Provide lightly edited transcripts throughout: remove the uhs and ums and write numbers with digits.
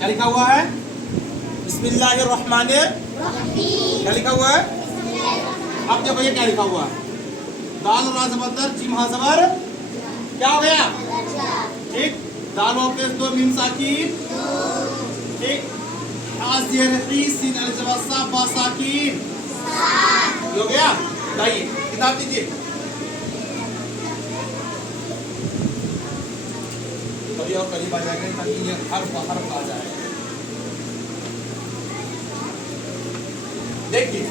क्या लिखा हुआ है? बिस्मिल्लाहिर्रहमानिर्रहीम। क्या लिखा हुआ है? अब देखो ये क्या लिखा हुआ है? दाल और रा ज़बर जीम हा ज़बर क्या हो गया? ठीक। दाल के दो मीम साकिन ठीक। सीन बा साकिन हो गया। लाइए किताब दीजिए। कभी और करीब आ जाएगा ताकि ये हर्फ आ जाए। देखिए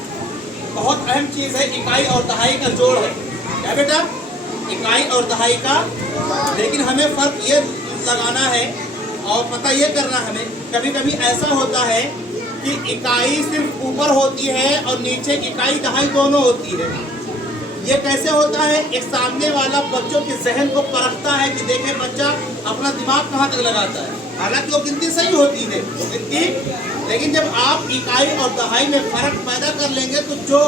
बहुत अहम चीज है, इकाई और दहाई का जोड़ है। क्या बेटा? इकाई और दहाई का। लेकिन हमें फर्क ये लगाना है और पता ये करना हमें, कभी कभी ऐसा होता है कि इकाई सिर्फ ऊपर होती है और नीचे इकाई दहाई दोनों होती है। ये कैसे होता है? एक सामने वाला बच्चों के जहन को परखता है कि देखे बच्चा अपना दिमाग कहाँ तक लगाता है। हालांकि वो गिनती सही होती है गिनती, लेकिन जब आप इकाई और दहाई में फर्क पैदा कर लेंगे तो जो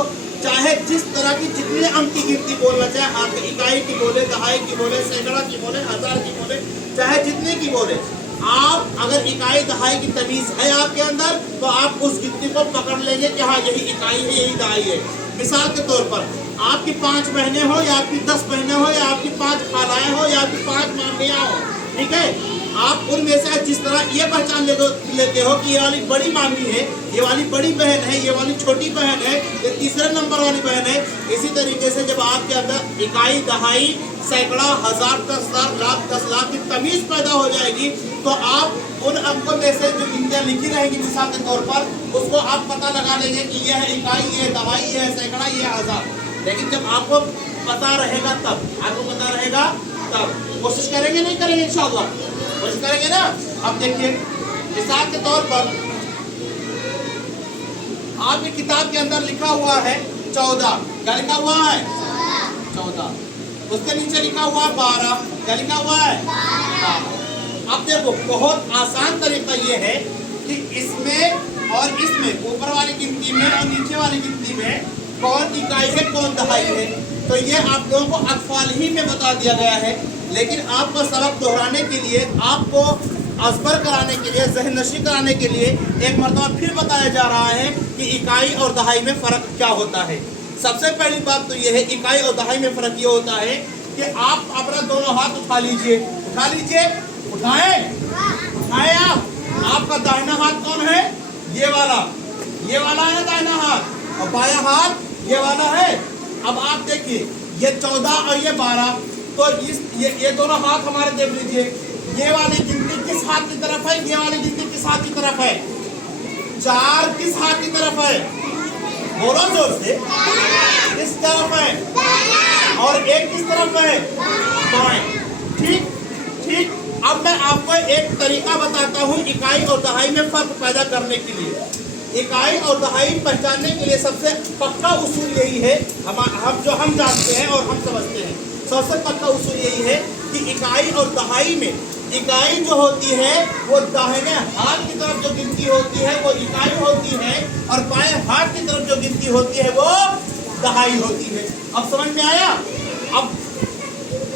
चाहे जिस तरह की जितने अंक की गिनती बोलना चाहे, आप इकाई की बोले, दहाई की बोले, सैकड़ा की बोले, हजार की बोले, चाहे जितने की बोले, आप अगर इकाई दहाई की तमीज है आपके अंदर तो आप उस गिनती को पकड़ लेंगे कि हाँ यही इकाई है यही दहाई है। मिसाल के तौर पर आपकी 5 बहनें हो या आपकी 10 बहनें हो या आपकी 5 खालाएं हो या आपकी 5 मामियां हो, ठीक है, आप उनमें से जिस तरह ये पहचान लेते हो कि ये वाली बड़ी मामी है, ये वाली बड़ी बहन है, ये वाली छोटी बहन है, ये तीसरे नंबर वाली बहन है। इसी तरीके से जब आपके अंदर इकाई दहाई सैकड़ा हजार 10,000 लाख 10 लाख की तमीज पैदा हो जाएगी तो आप उन अंकों में से जो गिनतियां लिखी रहेंगी मिसाल के तौर पर उसको आप पता लगा लेंगे कि यह है इकाई, ये दहाई, ये है सैकड़ा, ये है हजार। लेकिन जब आपको पता रहेगा तब, आपको पता रहेगा तब कोशिश करेंगे नहीं करेंगे इंशाअल्लाह कोशिश करेंगे ना। अब देखिए मिसाल के तौर पर आपकी किताब के अंदर लिखा हुआ है 14। क्या लिखा हुआ है? 14। उसके नीचे लिखा हुआ है 12। क्या लिखा हुआ है? 12। अब देखो बहुत आसान तरीका ये है कि इसमें और इसमें, ऊपर वाली गिनती में और नीचे वाली गिनती में कौन इकाई है कौन दहाई है, तो ये आप लोगों को अतफाल ही में बता दिया गया है। लेकिन आपको सबक दोहराने के लिए, आपको अज़बर कराने के लिए, ज़हन नशी कराने के लिए एक मरतबा फिर बताया जा रहा है कि इकाई और दहाई में फ़र्क क्या होता है। सबसे पहली बात तो ये है, इकाई और दहाई में फ़र्क ये होता है कि आप अपना दोनों हाथ उठा लीजिए, उठा लीजिए, उठाएं, उठाएं आप। आपका दाहिना हाथ कौन है? ये वाला है ना दाहिना हाथ, और बायां हाथ ये वाला है। अब आप देखिए ये 14 और ये 12, तो ये दोनों हाथ हमारे देख लीजिए। ये वाली गिनती किस हाथ की तरफ है? ये वाली गिनती किस हाथ की तरफ है? 4 किस हाथ की तरफ है? बोलो जोर से। किस तरफ है? और 1 किस तरफ है? बाएं। ठीक ठीक। अब मैं आपको एक तरीका बताता हूँ इकाई और दहाई में फर्क पैदा करने के लिए। इकाई और दहाई पहचानने के लिए सबसे पक्का उसूल यही है, हम जानते हैं और हम समझते हैं। सबसे पक्का उसूल यही है कि इकाई और दहाई में, इकाई जो होती है वो दाहिने हाथ की तरफ जो गिनती होती है वो इकाई होती है, और बाएं हाथ की तरफ जो गिनती होती है वो दहाई होती है। अब समझ में आया? अब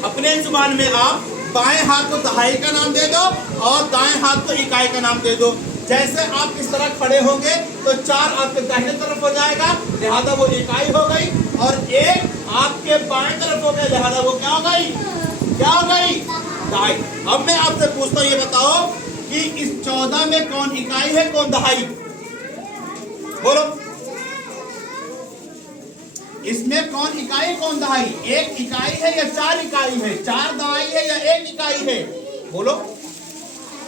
अपने जुबान में आप बाएं हाथ को दहाई का नाम दे दो और दाएं हाथ को इकाई का नाम दे दो। जैसे आप इस तरह खड़े होंगे तो 4 आपके दाहिने तरफ हो जाएगा, लिहाजा वो इकाई हो गई, और 1 आपके बाएं तरफ हो गया, लिहाजा वो क्या हो गई? क्या हो गई? दहाई। अब मैं आपसे पूछता हूँ, ये बताओ कि इस 14 में कौन इकाई है कौन दहाई? बोलो, इसमें कौन इकाई कौन दहाई? 1 इकाई है या 4 इकाई है? 4 दहाई है या 1 इकाई है? बोलो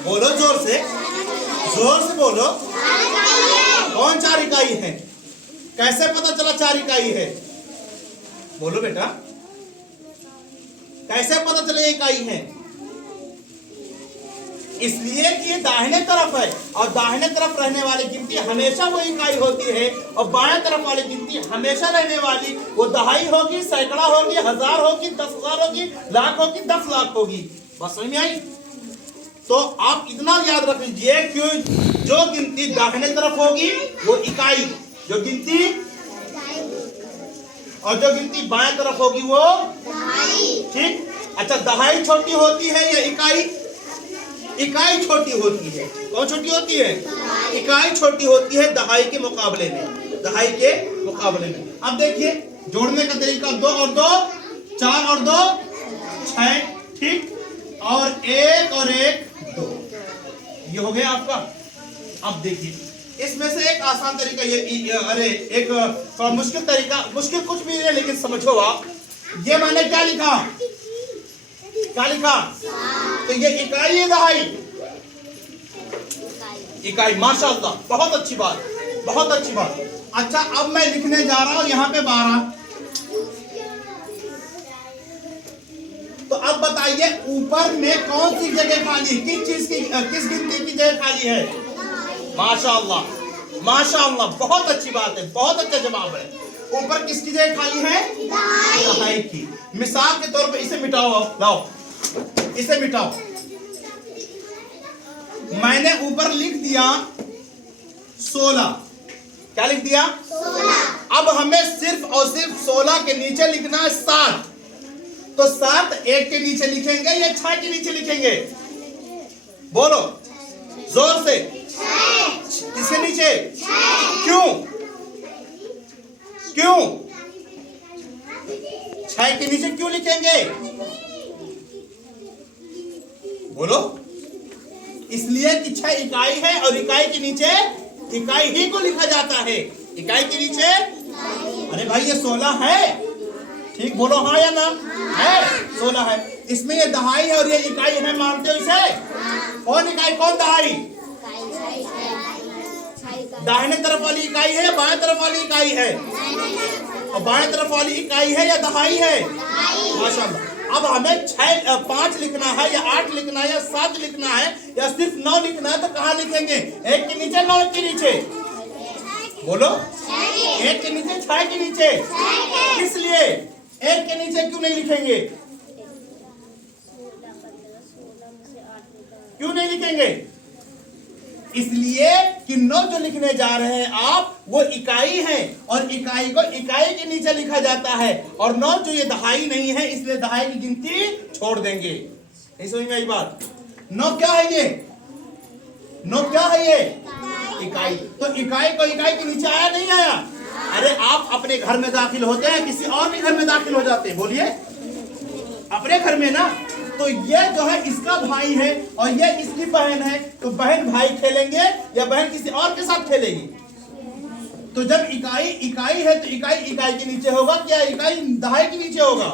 बोलो जोर से बोलो। कौन 4 इकाई है? कैसे पता चला 4 इकाई है? बोलो बेटा, कैसे पता चला इकाई है? इसलिए कि ये दाहिने तरफ है, और दाहिने तरफ रहने वाली गिनती हमेशा वो इकाई होती है, और बाएं तरफ वाली गिनती हमेशा रहने वाली वो दहाई होगी, सैकड़ा होगी, हजार होगी, 10,000 होगी, लाख होगी, 10 लाख होगी। बस समझ में आई? तो आप इतना याद रख लीजिए कि जो गिनती दाहिने तरफ होगी वो इकाई, जो गिनती और जो गिनती बाएं तरफ होगी वो दहाई। ठीक। अच्छा, दहाई छोटी होती है या इकाई? इकाई छोटी होती है। कौन छोटी होती है? इकाई छोटी होती है दहाई के मुकाबले में, दहाई के मुकाबले में। अब देखिए जोड़ने का तरीका, 2 और 2 4 और 2 6, ठीक, और 1 और 1 2, ये हो गया आपका। अब देखिए इसमें से एक आसान तरीका ये अरे एक थोड़ा मुश्किल तरीका, मुश्किल कुछ भी है लेकिन समझो आप, ये मैंने क्या लिखा, क्या लिखा? तो ये इकाई है दहाई, इकाई, माशाअल्लाह, बहुत अच्छी बात, बहुत अच्छी बात। अच्छा अब मैं लिखने जा रहा हूं यहाँ पे 12। तो अब बताइए ऊपर में कौन सी जगह खाली है, किस चीज की, किस गिनती की जगह खाली है? माशाअल्लाह, माशाअल्लाह, बहुत अच्छी बात है, बहुत अच्छा जवाब है। ऊपर किसकी जगह खाली है? दहाई की। मिसाल के तौर पे इसे मिटाओ, लाओ इसे मिटाओ। मैंने ऊपर लिख दिया 16, क्या लिख दिया? 16। अब हमें सिर्फ और सिर्फ 16 के नीचे लिखना है 7। तो 7 1 के नीचे लिखेंगे या 6 के नीचे लिखेंगे? बोलो जोर से। किसके नीचे? क्यों? क्यों 6 के नीचे क्यों लिखेंगे? बोलो। इसलिए कि 6 इकाई है और इकाई के नीचे इकाई ही को लिखा जाता है। इकाई के नीचे, अरे भाई ये 16 है, ठीक बोलो हाँ या ना? है, 16 है। इसमें ये दहाई है और ये इकाई है, मानते हो इसे? कौन इकाई, कौन दहाई? दाहिने तरफ वाली इकाई है या बाएं तरफ वाली इकाई है? और बाएं तरफ वाली इकाई है या दहाई है? माशाअल्लाह। अब हमें 5 लिखना है या 8 लिखना है या 7 लिखना है या सिर्फ 9 लिखना है, तो कहाँ लिखेंगे? 1 के नीचे, 9 के नीचे? बोलो 1 के नीचे, 6 के नीचे? किस लिए 1 के नीचे क्यों नहीं लिखेंगे? क्यों नहीं लिखेंगे? इसलिए कि 9 जो लिखने जा रहे हैं आप वो इकाई है और इकाई को इकाई के नीचे लिखा जाता है, और 9 जो ये दहाई नहीं है इसलिए दहाई की गिनती छोड़ देंगे। नहीं समझ में आई बात? 9 क्या है ये? 9 क्या है ये? इकाई। तो इकाई को इकाई के नीचे आया नहीं आया? अरे आप अपने घर में दाखिल होते हैं, किसी और भी घर में दाखिल हो जाते हैं, बोलिए अपने घर में ना। तो ये जो है इसका भाई है और ये इसकी बहन है, तो बहन भाई खेलेंगे या बहन किसी और के साथ खेलेगी? तो जब इकाई इकाई है तो इकाई इकाई के नीचे होगा, क्या इकाई दहाई के नीचे होगा?